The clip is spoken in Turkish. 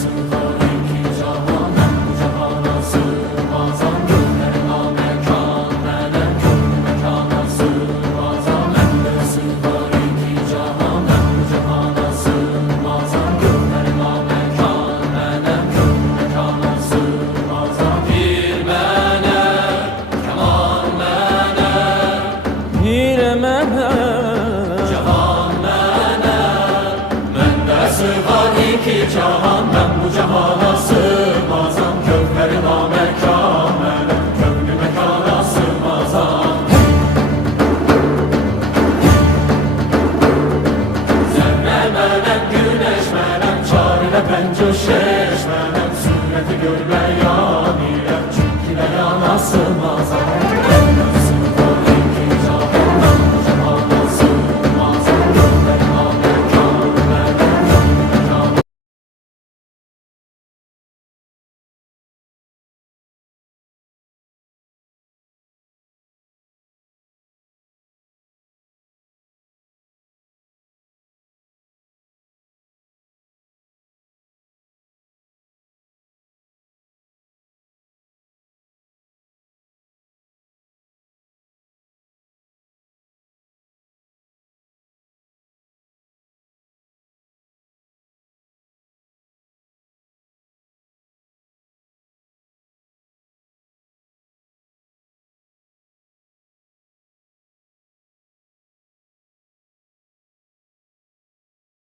sığar iki cahan, ben bu cahana sığmazam. Gönlüme mekan, melek gönlü mekana sığmazam. Bende sığar iki cahan, ben bu cahana sığmazam. Gönlüme mekan, melek gönlü mekana sığmazam. Bir melek, keman melek, Pire melek, cahan melek. Bende sığar iki cahan, ben bu cahana sığmazam. Gönlüme mekan, melek gönlü mekana sığmazam. Zerre melek, güneş melek, çare pencö şeş melek, sureti görme